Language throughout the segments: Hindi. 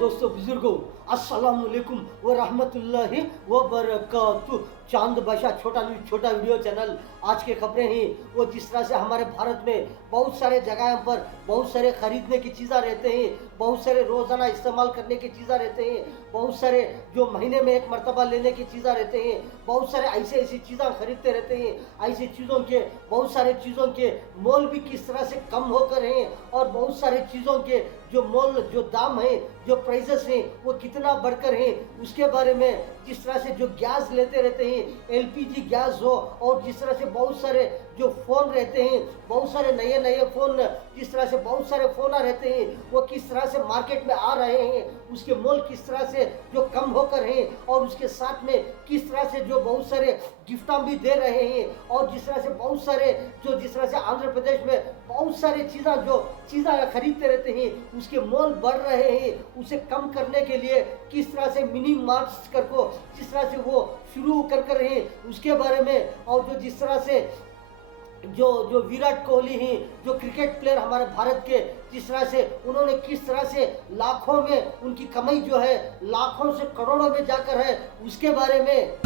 दोस्तों बुजुर्गों, अस्सलाम वालेकुम व रहमतुल्लाहि व बरकातुहू। चांद बादशाह छोटा न्यूज़ छोटा वीडियो चैनल। आज की खबरें ही वो जिस तरह से हमारे भारत में बहुत सारे जगह पर बहुत सारे खरीदने की चीज़ें रहते हैं, बहुत सारे रोज़ाना इस्तेमाल करने की चीज़ें रहते हैं, बहुत सारे जो महीने में एक मरतबा लेने की चीज़ें रहते हैं, बहुत सारे ऐसी चीज़ें खरीदते रहते हैं। ऐसी चीज़ों के बहुत सारे चीज़ों के मोल भी किस तरह से कम होकर हैं और बहुत सारे चीज़ों के जो मोल जो दाम है जो प्राइसेस हैं वो कितना बढ़कर हैं, उसके बारे में जिस तरह से जो गैस लेते रहते हैं एलपीजी गैस हो, और जिस तरह से बहुत सारे जो फ़ोन रहते हैं, बहुत सारे नए फ़ोन, जिस तरह से बहुत सारे फ़ोन रहते हैं वो किस तरह से मार्केट में आ रहे हैं, उसके मोल किस तरह से जो कम होकर हैं, और उसके साथ में किस तरह से जो बहुत सारे गिफ्ट भी दे रहे हैं, और जिस तरह से बहुत सारे जो जिस तरह से आंध्र प्रदेश में बहुत सारी चीज़ें खरीदते रहते हैं उसके मोल बढ़ रहे हैं। उसे कम करने के लिए किस तरह से मिनी मार्ट्स को जिस तरह से वो शुरू कर रहे हैं उसके बारे में, और जो जिस तरह से जो विराट कोहली हैं जो क्रिकेट प्लेयर हमारे भारत के, जिस तरह से उन्होंने किस तरह से लाखों में उनकी कमाई जो है लाखों से करोड़ों में जाकर है, उसके बारे में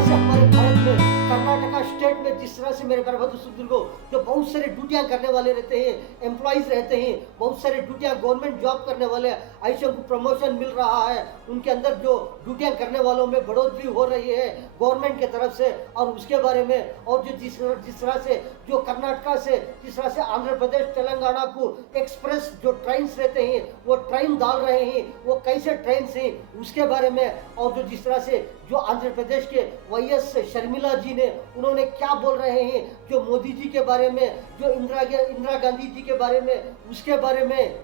से हमारे भारत में कर्नाटका स्टेट में जिस तरह से मेरे बरबद बुजुर्गों जो बहुत सारे ड्यूटियां करने वाले रहते हैं, एम्प्लॉइज रहते हैं, बहुत सारे ड्यूटियां गवर्नमेंट जॉब करने वाले, ऐसे उनको प्रमोशन मिल रहा है, उनके अंदर जो ड्यूटियां करने वालों में बढ़ोतरी हो रही है गवर्नमेंट की तरफ से, और उसके बारे में, और जो जिस तरह से जो कर्नाटका से जिस तरह से आंध्र प्रदेश तेलंगाना को एक्सप्रेस जो ट्रेन रहते हैं वो ट्रेन डाल रहे हैं, वो कैसे ट्रेन से उसके बारे में, और जो जिस तरह से जो आंध्र प्रदेश के वाईएस शर्मिला जी ने उन्होंने क्या बोल रहे हैं जो मोदी जी के बारे में, जो इंदिरा गांधी जी के बारे में, उसके बारे में, इस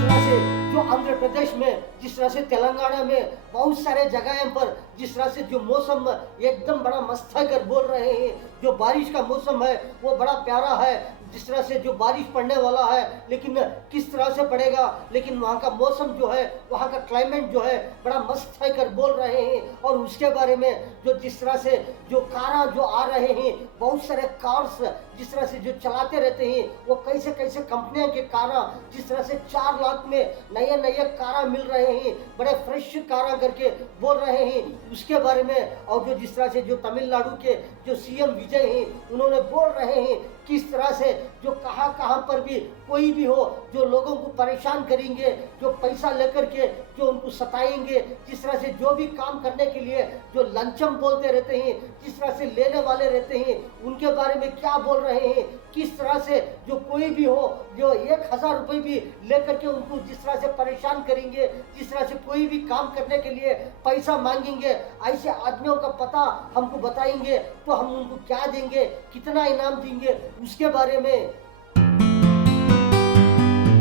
तरह से जो आंध्र प्रदेश में जिस तरह से तेलंगाना में बहुत सारे जगह पर जिस तरह से जो मौसम एकदम बड़ा मस्त है कर बोल रहे हैं, जो बारिश का मौसम है वो बड़ा प्यारा है, जिस तरह से जो बारिश पड़ने वाला है, लेकिन किस तरह से पड़ेगा, लेकिन वहाँ का मौसम जो है वहाँ का क्लाइमेट जो है बड़ा मस्त है कर बोल रहे हैं, और उसके बारे में जो जिस तरह से जो कारा जो आ रहे हैं, बहुत सारे कार्स जिस तरह से जो चलाते रहते हैं, वो कैसे कंपनियों के कारा जिस तरह से 4 लाख में नए कारा मिल रहे हैं, बड़े फ्रेश कारा करके बोल रहे हैं, उसके बारे में, और जो जिस तरह से जो तमिलनाडु के जो सीएम विजय हैं उन्होंने बोल रहे हैं किस तरह से जो कहाँ पर भी कोई भी हो जो लोगों को परेशान करेंगे, जो पैसा लेकर के जो उनको सताएंगे, जिस तरह से जो भी काम करने के लिए जो लंचम बोलते रहते हैं, जिस तरह से लेने वाले रहते हैं, उनके बारे में क्या बोल रहे हैं, किस तरह से जो कोई भी हो जो 1000 रुपये भी लेकर के उनको जिस तरह से परेशान करेंगे, जिस तरह से कोई भी काम करने के लिए पैसा मांगेंगे, ऐसे आदमियों का पता हमको बताएंगे तो हम उनको क्या देंगे, कितना इनाम देंगे, उसके बारे में।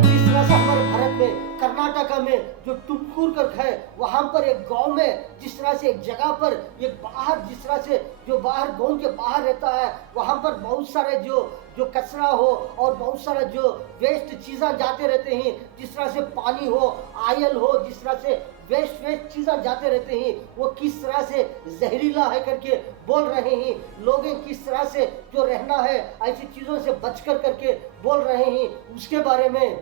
जिस तरह से हमारे भारत में कर्नाटका में जो टुमकुर है वहां पर एक गांव में जिस तरह से एक जगह पर एक बाहर जिस तरह से जो बाहर गांव के बाहर रहता है वहां पर बहुत सारे जो कचरा हो और बहुत सारा जो वेस्ट चीज़ें जाते रहते हैं, जिस तरह से पानी हो, आयल हो, जिस तरह से वेस्ट चीज़ें जाते रहते हैं, वो किस तरह से जहरीला है करके बोल रहे हैं, लोगों किस तरह से जो रहना है ऐसी चीज़ों से बचकर करके बोल रहे हैं, उसके बारे में।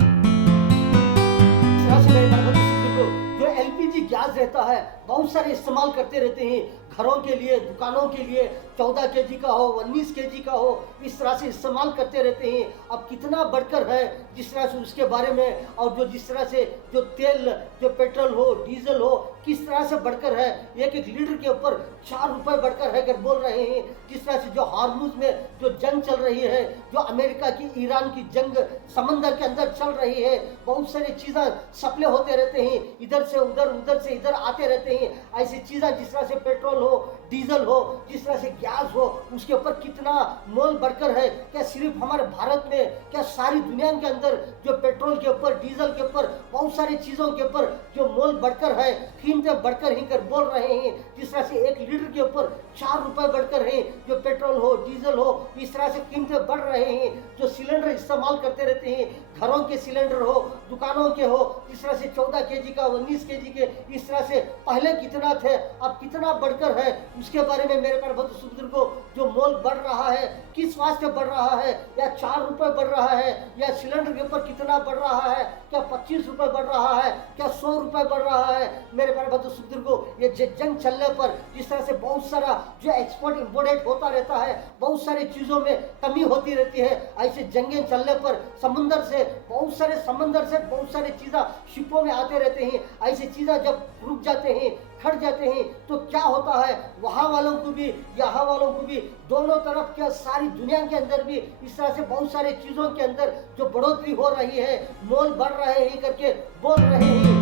जो एलपीजी गैस रहता है बहुत सारे इस्तेमाल करते रहते हैं, घरों के लिए, दुकानों के लिए, 14 केजी का हो, 19 केजी का हो, इस तरह से इस्तेमाल करते रहते हैं। अब कितना बढ़कर है जिस तरह से उसके बारे में, और जो जिस तरह से जो तेल, जो पेट्रोल हो, डीजल हो, किस तरह से बढ़कर है, एक लीटर के ऊपर 4 रुपए बढ़कर है कर बोल रहे हैं। जिस तरह से जो हार्मुज में जो जंग चल रही है, जो अमेरिका की ईरान की जंग समंदर के अंदर चल रही है, बहुत सारी चीज़ें सप्लाई होते रहते हैं, इधर से उधर से इधर आते रहते हैं, ऐसी चीज़ें जिस तरह से पेट्रोल हो, डीजल हो, जिस तरह से गैस हो, उसके ऊपर कितना मोल बढ़कर है। क्या सिर्फ हमारे भारत में, क्या सारी दुनिया के अंदर जो पेट्रोल के ऊपर, डीजल के ऊपर, बहुत सारी चीज़ों के ऊपर जो मोल बढ़कर है, कीमतें बढ़कर ही कर बोल रहे हैं, जिस तरह से 1 लीटर के ऊपर 4 रुपए बढ़कर है, जो पेट्रोल हो, डीजल हो, इस तरह से कीमतें बढ़ रहे हैं, जो सिलेंडर इस्तेमाल करते रहते हैं। घरों के सिलेंडर हो, दुकानों के हो, इस तरह से 14 केजी का, 19 केजी के, इस तरह से पहले कितना थे अब कितना बढ़कर है, उसके बारे में मेरे प्यारे बंधु बुजुर्गों जो मोल बढ़ रहा है किस वास्ते बढ़ रहा है, या 4 रुपए बढ़ रहा है, या सिलेंडर के ऊपर कितना बढ़ रहा है, क्या 25 रुपए बढ़ रहा है, क्या 100 रुपए बढ़ रहा है। मेरे प्यारे बंधु बुजुर्गों ये जंग चलने पर जिस तरह से बहुत सारा जो एक्सपोर्ट इंपोर्टेड होता रहता है, बहुत सारी चीजों में कमी होती रहती है, ऐसे जंगें चलने पर समंदर से बहुत सारे चीज़ें शिपों में आते रहते हैं। ऐसी चीज़ें जब रुक जाते हैं, खड़ जाते हैं, तो क्या होता है, वहाँ वालों को भी यहाँ वालों को भी, दोनों तरफ क्या सारी दुनिया के अंदर भी इस तरह से बहुत सारे चीज़ों के अंदर जो बढ़ोतरी हो रही है, मोल बढ़ रहे हैं करके बोल रहे हैं।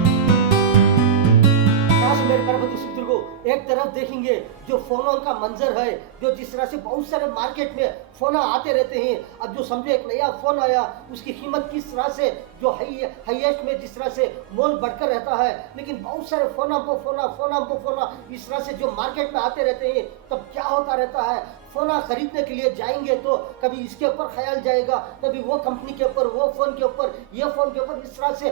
मेरे प्यारे बंधु बुजुर्गों एक तरफ देखेंगे जो फोनों का मंजर है, जो जिस तरह से बहुत सारे मार्केट में फोन आते रहते हैं। अब जो समझो एक नया फोन आया, उसकी कीमत किस तरह से जो हाईएस्ट में जिस तरह से मोल बढ़कर रहता है, लेकिन बहुत सारे फोन इस तरह से जो मार्केट में आते रहते हैं, तब क्या होता रहता है, फोन खरीदने के लिए जाएंगे तो कभी इसके ऊपर ख्याल जाएगा, कभी वो कंपनी के ऊपर, वो फोन के ऊपर, ये फोन के ऊपर, इस तरह से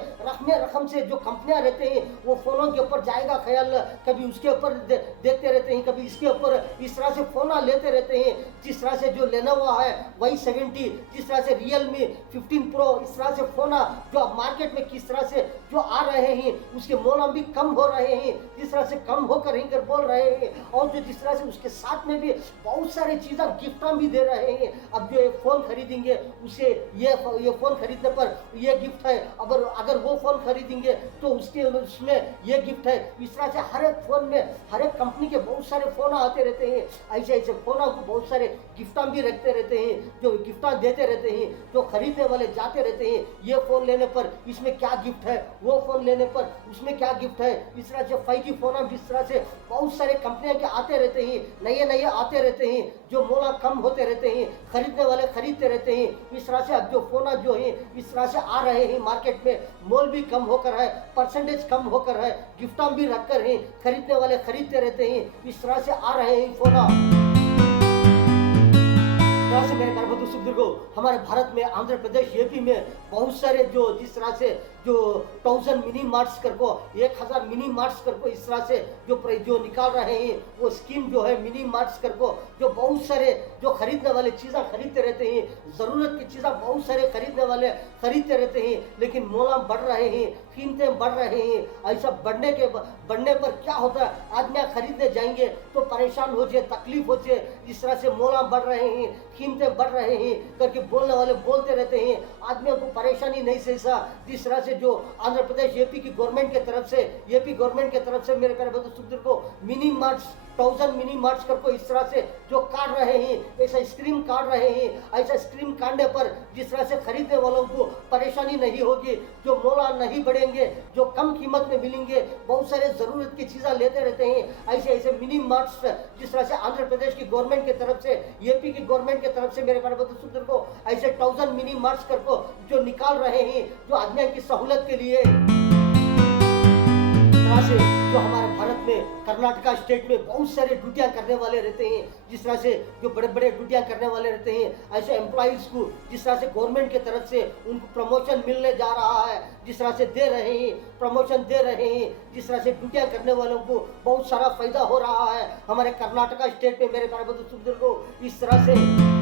रकम से जो कंपनियां रहते हैं वो फोनों के ऊपर जाएगा ख्याल, कभी उसके ऊपर देखते रहते हैं, कभी इसके ऊपर, इस तरह से फोन लेते रहते हैं। जिस तरह से जो लेनोवो है Y70, जिस तरह से Realme 15 Pro, इस तरह से फोन जो अब मार्केट में किस तरह से जो आ रहे हैं, उसके मोल भी कम हो रहे हैं, जिस तरह से कम होकर ही कर बोल रहे हैं, और जो जिस तरह से उसके साथ में भी बहुत सारी चीज़ें गिफ्ट भी दे रहे हैं। अब जो एक फोन खरीदेंगे उसे ये फोन खरीदने पर ये गिफ्ट है, अगर वो फोन खरीदेंगे तो उसमें ये गिफ्ट है। इस तरह से हर एक फोन में हर एक कंपनी के बहुत सारे फोन आते रहते हैं, ऐसे फोनों को बहुत सारे गिफ्ट भी रखते रहते हैं, जो गिफ्ट देते रहते हैं, जो खरीदने वाले जाते रहते हैं, ये फोन लेने पर इसमें क्या गिफ्ट है, वो फोन लेने पर उसमें क्या गिफ्ट है। इस तरह से 5G फोन जिस तरह से बहुत सारे कंपनियां के आते रहते हैं, नए आते रहते हैं, जो मोल कम होते रहते हैं, खरीदने वाले खरीदते रहते हैं। इस तरह से अब जो फोन जो है इस तरह से आ रहे हैं मार्केट में, मोल भी कम होकर है, परसेंटेज कम होकर है, गिफ्ट भी रखकर है, खरीदने वाले खरीदते रहते हैं। इस तरह से आ रहे हैं फोन। से मेरे प्यारे बंधु बुजुर्गों हमारे भारत में, आंध्र प्रदेश, यूपी में बहुत सारे जो जिस तरह से जो 1000 मिनी मार्ट्स कर को 1000 मिनी मार्ट्स कर को इस तरह से जो निकाल रहे हैं, वो स्कीम जो है मिनी मार्ट्स कर को, जो बहुत सारे जो खरीदने वाले चीज़ें खरीदते रहते हैं, ज़रूरत की चीज़ें बहुत सारे खरीदने वाले खरीदते रहते हैं, लेकिन मोल बढ़ रहे हैं, कीमतें बढ़ रहे हैं। ऐसा बढ़ने पर क्या होता है, आदमी खरीदने जाएंगे तो परेशान हो जाए, तकलीफ हो जाए, इस तरह से मोल बढ़ रहे हैं, कीमतें बढ़ रहे हैं करके बोलने वाले बोलते रहते हैं, आदमियों को परेशानी नहीं सहसा। जिस तरह से जो आंध्र प्रदेश यूपी की गवर्नमेंट के तरफ से, यूपी गवर्नमेंट के तरफ से मेरे प्यारे बंधु बुजुर्गों को मिनी मार्ट्स 1000 मिनी मार्ट्स करके इस तरह से जो काट रहे हैं, ऐसा स्कीम काट रहे हैं। ऐसा स्कीम काटने पर जिस तरह से खरीदने वालों को परेशानी नहीं होगी, जो मोल नहीं बढ़ेंगे, जो कम कीमत में मिलेंगे, बहुत सारे जरूरत की चीज़ें लेते रहते हैं। ऐसे मिनी मार्ट्स जिस तरह से आंध्र प्रदेश की गवर्नमेंट की तरफ से, यूपी की गवर्नमेंट की तरफ से मेरे प्यारे बंधु बुजुर्गों को ऐसे 1000 मिनी मार्ट्स करके जो निकाल रहे हैं, जो आदमी की सहूलत के लिए। से जो हमारे भारत में कर्नाटका स्टेट में बहुत सारे ड्यूटियां करने वाले रहते हैं, जिस तरह से जो बड़े बड़े ड्यूटियां करने वाले रहते हैं, ऐसे एम्प्लॉइज को जिस तरह से गवर्नमेंट की तरफ से उनको प्रमोशन मिलने जा रहा है, जिस तरह से दे रहे हैं, प्रमोशन दे रहे हैं, जिस तरह से ड्यूटियां करने वालों को बहुत सारा फायदा हो रहा है हमारे कर्नाटका स्टेट में। मेरे प्यारे बंधु बुजुर्गों इस तरह से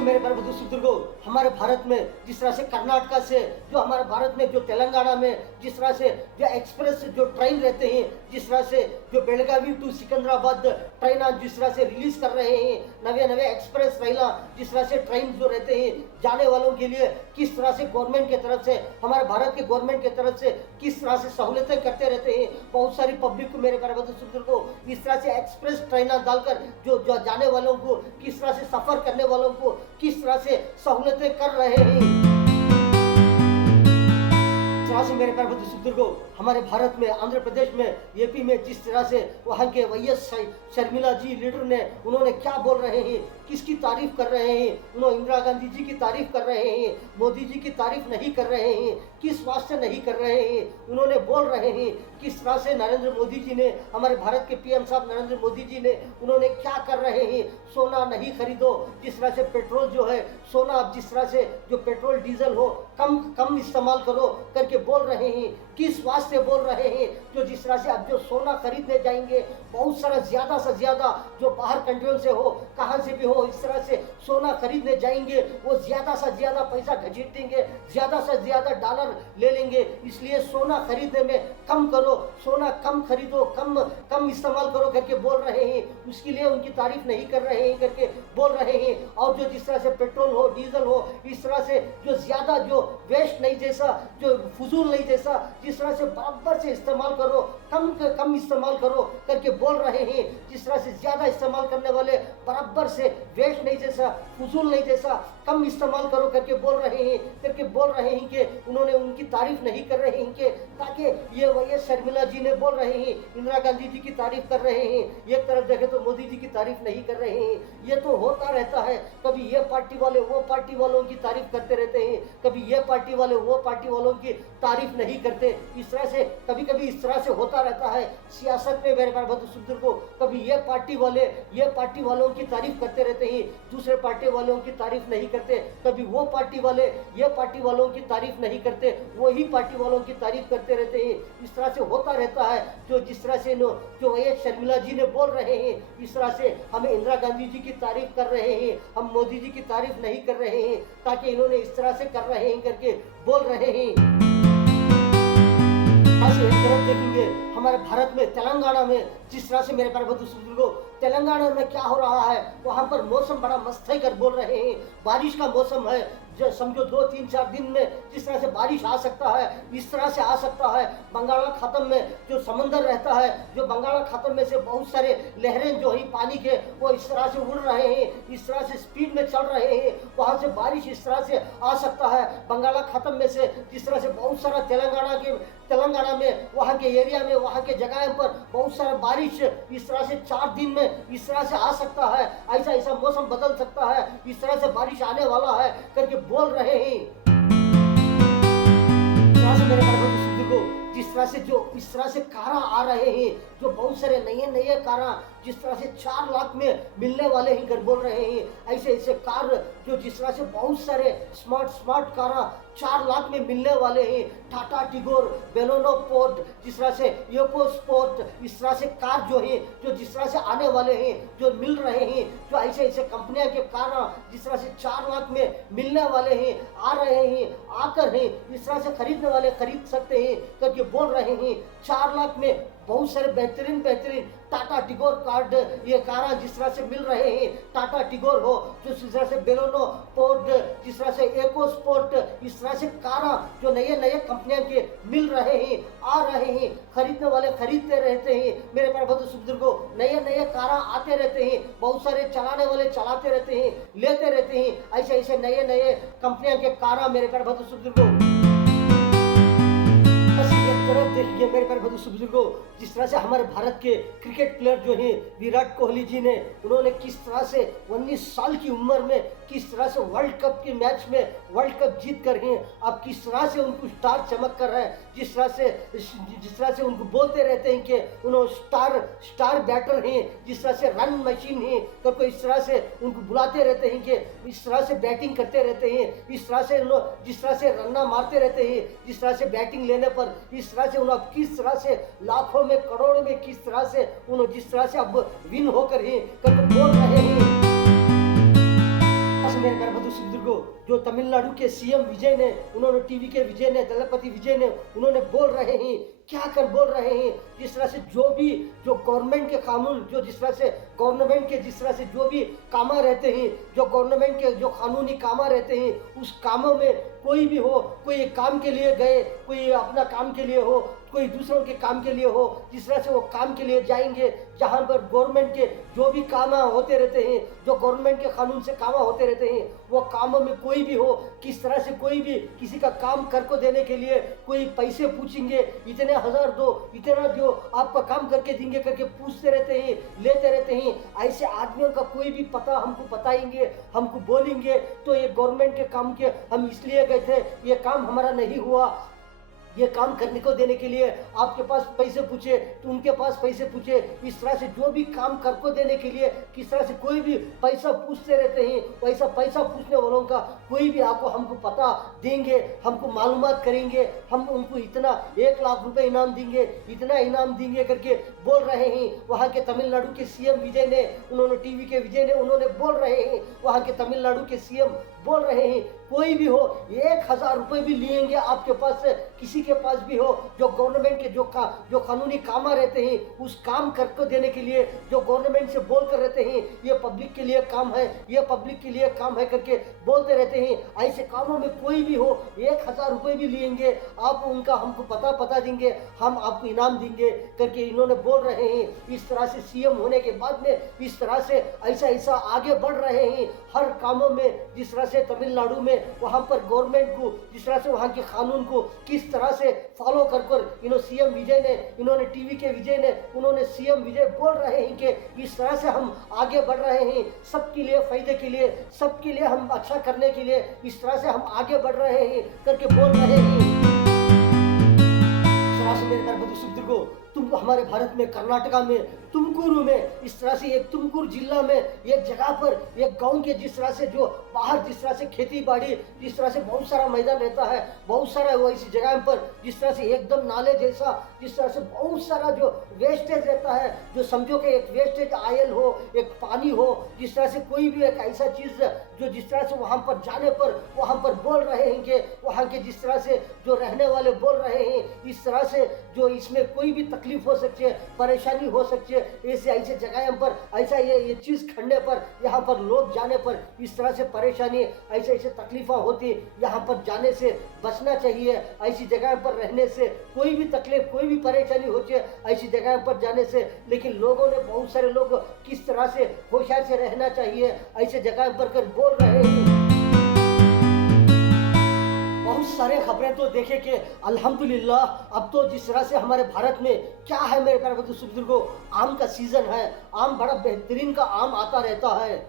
मेरे प्यारे बंधु बुजुर्गों हमारे भारत में जिस तरह से कर्नाटका से जो हमारे भारत में जो तेलंगाना में जिस तरह से जो एक्सप्रेस जो ट्रेन रहते हैं, जिस तरह से जो बेलगावी टू सिकंदराबाद ट्रेन जिस तरह से रिलीज कर रहे हैं, नवे एक्सप्रेस ट्रेन जिस तरह से ट्रेन जो रहते हैं जाने वालों के लिए, किस तरह से गवर्नमेंट की तरफ से, हमारे भारत के गवर्नमेंट की तरफ से किस तरह से सहूलतें करते रहते हैं। बहुत सारी पब्लिक को मेरे प्यारे बंधु बुजुर्गों इस तरह से एक्सप्रेस ट्रेन डालकर जो जाने वालों को, किस तरह से सफर करने वालों को किस तरह से सहूलतें कर रहे हैं। तरह से मेरे प्यारे बुजुर्गों, हमारे भारत में, आंध्र प्रदेश में, यूपी में जिस तरह से वहाँ के वैएस शर्मिला जी लीडर ने उन्होंने क्या बोल रहे हैं, किसकी तारीफ कर रहे हैं, उन्होंने इंदिरा गांधी जी की तारीफ कर रहे हैं, मोदी जी की तारीफ नहीं कर रहे हैं, किस वास्ते नहीं कर रहे हैं, उन्होंने बोल रहे हैं किस तरह से नरेंद्र मोदी जी ने, हमारे भारत के पीएम साहब नरेंद्र मोदी जी ने उन्होंने क्या कर रहे हैं, सोना नहीं खरीदो, जिस तरह से पेट्रोल जो है, सोना अब जिस तरह से जो पेट्रोल डीजल हो कम कम इस्तेमाल करो करके बोल रहे हैं, किस वास्ते बोल रहे हैं, जो जिस तरह से अब जो सोना खरीदने जाएंगे बहुत सारा ज़्यादा से ज़्यादा जो बाहर कंट्रियों से हो, कहाँ से भी हो, इस तरह से सोना खरीदने जाएंगे वो ज़्यादा से ज़्यादा पैसा घसीटेंगे, ज़्यादा से ज़्यादा डॉलर ले लेंगे, इसलिए सोना खरीदने में कम करो, सोना कम खरीदो, कम इस्तेमाल करो करके बोल रहे हैं, उसके लिए उनकी तारीफ नहीं कर रहे हैं करके बोल रहे हैं। और जो जिस तरह से पेट्रोल हो, डीजल हो, इस तरह से जो ज़्यादा जो वेस्ट नहीं जैसा, जो फजूल नहीं जैसा, जिस तरह से बराबर से इस्तेमाल करो, कम इस्तेमाल करो करके बोल रहे हैं, जिस तरह से ज़्यादा इस्तेमाल करने वाले बराबर से वेस्ट नहीं जैसा, फजूल नहीं जैसा, कम इस्तेमाल करो करके बोल रहे हैं कि उन्होंने उनकी तारीफ नहीं कर रहे हैं कि ताकि ये वैएस शर्मिला जी ने बोल रहे हैं, इंदिरा गांधी जी की तारीफ कर रहे हैं, एक तरफ देखे तो मोदी जी की तारीफ नहीं कर रहे हैं। ये तो होता रहता है, कभी ये पार्टी वाले वो पार्टी वालों की तारीफ करते रहते हैं, कभी ये पार्टी वाले वो पार्टी वालों की तारीफ नहीं करते, इस तरह से कभी कभी इस तरह से होता रहता है सियासत में मेरे प्यारे को, कभी ये पार्टी वालों की तारीफ करते रहते हैं, दूसरे पार्टी वालों की तारीफ नहीं करते, कभी वो पार्टी वाले ये पार्टी वालों की तारीफ नहीं करते, वही पार्टी वालों की तारीफ करते रहते हैं, इस तरह से होता रहता है। जो जिस तरह से जो वैएस शर्मिला जी ने बोल रहे हैं, इस तरह से हम इंदिरा गांधी जी की तारीफ कर रहे हैं, हम मोदी जी की तारीफ नहीं कर रहे हैं, ताकि इन्होंने इस तरह से कर रहे हैं करके बोल रहे हैं। एक तरफ देखेंगे हमारे भारत में, तेलंगाना में, जिस तरह से मेरे प्यारे बुजुर्गों, तेलंगाना में क्या हो रहा है, वहाँ पर मौसम बड़ा मस्त है कर बोल रहे हैं, बारिश का मौसम है, जो समझो 2-3-4 दिन में जिस तरह से बारिश आ सकता है, इस तरह से आ सकता है। बंगाल में जो समंदर रहता है, जो बंगाल में से बहुत सारे लहरें जो है पानी के वो इस तरह से उड़ रहे हैं, इस तरह से स्पीड में चल रहे हैं, वहाँ से बारिश इस तरह से आ सकता है। बंगाल में से जिस तरह से बहुत सारा तेलंगाना में वहाँ के एरिया में, वहाँ के जगह पर बहुत सारा बारिश इस तरह से 4 दिन में इस तरह से आ सकता है, ऐसा मौसम बदल सकता है, इस तरह से बारिश आने वाला है करके बोल रहे हैं। मेरे को जिस तरह से जो इस तरह से कारा आ रहे हैं, जो बहुत सारे नए कारा जिस तरह से 4 लाख में मिलने वाले ही कर बोल रहे हैं, ऐसे कार जो जिस तरह से बहुत सारे स्मार्ट कारा 4 लाख में मिलने वाले हैं, टाटा टिगोर, बेलोनो पोर्ट, जिस तरह से एको स्पोर्ट, इस तरह से कार जो है जो जिस तरह से आने वाले हैं, जो मिल रहे हैं, जो ऐसे कंपनियां के कार जिस तरह से 4 लाख में मिलने वाले हैं, आ रहे हैं, आकर हैं, इस तरह से खरीदने वाले खरीद सकते हैं करके बोल रहे हैं। 4 लाख में बहुत सारे बेहतरीन टाटा टिगोर कार्ड ये कारा जिस तरह से मिल रहे हैं, टाटा टिगोर हो, जो जिस तरह से बेलोनो पोर्ट, जिस तरह से एको स्पोर्ट, इस तरह से कारा जो नए कंपनियां के मिल रहे हैं, आ रहे हैं, खरीदने वाले खरीदते रहते हैं। मेरे प्यारे बुजुर्गों, नए कारा आते रहते हैं, बहुत सारे चलाने वाले चलाते रहते हैं, लेते रहते हैं, ऐसे नए कंपनियां के कारा मेरे प्यारे बुजुर्गों। देखिए मेरे प्यारे बुजुर्गों, जिस तरह से हमारे भारत के क्रिकेट प्लेयर जो हैं विराट कोहली जी ने, उन्होंने किस तरह से 19 साल की उम्र में किस तरह से वर्ल्ड कप के मैच में वर्ल्ड कप जीत कर हैं, अब किस तरह से उनको स्टार चमक कर रहे हैं, जिस तरह से उनको बोलते रहते हैं कि उन्होंने स्टार बैटर हैं, जिस तरह से रन मशीन हैं, तो इस तरह से उनको बुलाते रहते हैं कि इस तरह से बैटिंग करते रहते हैं, इस तरह से जिस तरह से रन्ना मारते रहते हैं, जिस तरह से बैटिंग लेने पर इस तरह से उन्होंने किस तरह से लाखों में करोड़ों में किस तरह से उन्होंने जिस तरह से अब विन होकर ही बोल रहे हैं। मेरे प्यारे बुजुर्गों, जो तमिलनाडु के सीएम विजय ने, उन्होंने टीवी के विजय ने, दलपति विजय ने, उन्होंने बोल रहे हैं, क्या कर बोल रहे हैं, जिस तरह से जो गवर्नमेंट के कानून, जो जिस तरह से गवर्नमेंट के जिस तरह से जो भी काम रहते हैं, जो गवर्नमेंट के जो कानूनी काम रहते हैं, उस कामों में कोई भी हो, कोई काम के लिए गए, कोई अपना काम के लिए हो, कोई दूसरों के काम के लिए हो, जिस तरह से वो काम के लिए जाएंगे, जहाँ पर गवर्नमेंट के जो भी काम होते रहते हैं, जो गवर्नमेंट के कानून से काम होते रहते हैं, वो कामों में कोई भी हो, किस तरह से कोई भी किसी का काम कर को देने के लिए कोई पैसे पूछेंगे, इतने हजार दो, इतना दो, आपका काम करके देंगे करके पूछते रहते हैं, लेते रहते हैं। ऐसे आदमियों का कोई भी पता हमको बताएंगे, हमको बोलेंगे तो ये गवर्नमेंट के काम के हम इसलिए गए थे, ये काम हमारा नहीं हुआ, ये काम करने को देने के लिए आपके पास पैसे पूछे तो उनके पास पैसे पूछे, इस तरह से जो भी काम कर को देने के लिए किस तरह से कोई भी पैसा पूछते रहते हैं, वैसा पैसा पूछने वालों का कोई भी आपको हमको पता देंगे, हमको मालूमात करेंगे, हम उनको इतना 1 लाख रुपए इनाम देंगे, इतना इनाम देंगे करके बोल रहे हैं। वहाँ के तमिलनाडु के सीएम विजय ने, उन्होंने टीवी के विजय ने उन्होंने बोल रहे हैं, वहाँ के तमिलनाडु के सीएम बोल रहे हैं, कोई भी हो 1,000 रुपए भी लेंगे आपके पास से, किसी के पास भी हो, जो गवर्नमेंट के जो कानूनी काम रहते हैं उस काम करके देने के लिए जो गवर्नमेंट से बोल कर रहते हैं, ये पब्लिक के लिए काम है, ये पब्लिक के लिए काम है करके बोलते रहते हैं। ऐसे कामों में कोई भी हो 1,000 रुपए भी लेंगे, आप उनका हमको पता देंगे, हम आपको इनाम देंगे करके इन्होंने बोल रहे हैं। इस तरह से सीएम होने के बाद में इस तरह से ऐसा आगे बढ़ रहे हैं हर कामों में। जिस तरह से तमिलनाडु में वहाँ पर गवर्नमेंट को, जिस तरह से वहाँ के कानून को किस तरह से फॉलो कर सीएम विजय ने, इन्होंने टीवी के विजय ने, उन्होंने सीएम विजय बोल रहे हैं कि इस तरह से हम आगे बढ़ रहे हैं, सबके लिए फायदे के लिए, सबके लिए हम अच्छा करने के लिए इस तरह से हम आगे बढ़ रहे हैं करके बोल रहे हैं। मेरे तरफ सुख को तुम हमारे भारत में कर्नाटका में तुमकुरू में, इस तरह से एक तुमकुरू जिला में एक जगह पर एक गांव के जिस तरह से जो बाहर जिस तरह से खेती बाड़ी, जिस तरह से बहुत सारा मैदान रहता है, बहुत सारा वैसी जगह पर जिस तरह से एकदम नाले जैसा, जिस तरह से बहुत सारा जो वेस्टेज रहता है, जो समझो कि एक वेस्टेज आयल हो, एक पानी हो, जिस तरह से कोई भी एक ऐसा चीज जो जिस तरह से वहां पर जाने पर वहां पर बोल रहे हैं कि वहां के जिस तरह से जो रहने वाले बोल रहे हैं, इस तरह से जो इसमें कोई भी तकलीफ हो सकती है, परेशानी हो सकती है, ऐसे जगह पर ऐसा ये चीज खड़ने पर, यहाँ पर लोग जाने पर इस तरह से परेशानी, ऐसे तकलीफा होती, यहाँ पर जाने से बचना चाहिए। ऐसी जगह पर रहने से कोई भी तकलीफ, कोई भी परेशानी होती है ऐसी जगह पर जाने से। लेकिन लोगों ने, बहुत सारे लोग किस तरह से होशियार से रहना चाहिए ऐसे जगह पर कर बोल रहे हैं। बहुत सारे खबरें तो देखे कि अल्हम्दुलिल्लाह अब तो जिस तरह से हमारे भारत में क्या है, मेरे प्यारे बुजुर्गों, आम का सीजन है, आम बड़ा बेहतरीन का आम आता रहता है।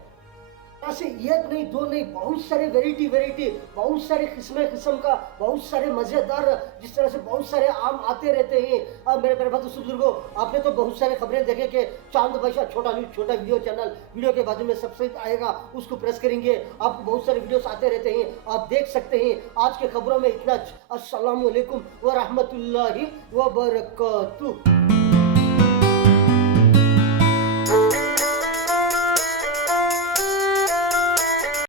ऐसे एक नहीं दो नहीं, बहुत सारे वेराइटी, बहुत सारे किस्म का, बहुत सारे मजेदार, जिस तरह से बहुत सारे आम आते रहते हैं। अब मेरे प्यारे बुजुर्गों, आपने तो बहुत सारे खबरें देखे कि चांद बादशाह छोटा न्यूज, छोटा वीडियो चैनल, वीडियो के बाजू में सब्सक्राइब आएगा, उसको प्रेस करेंगे, आपको बहुत सारे वीडियोस आते रहते हैं, आप देख सकते हैं। आज के खबरों में इतना। अस्सलाम वालेकुम व रहमतुल्लाहि व बरकातुहू।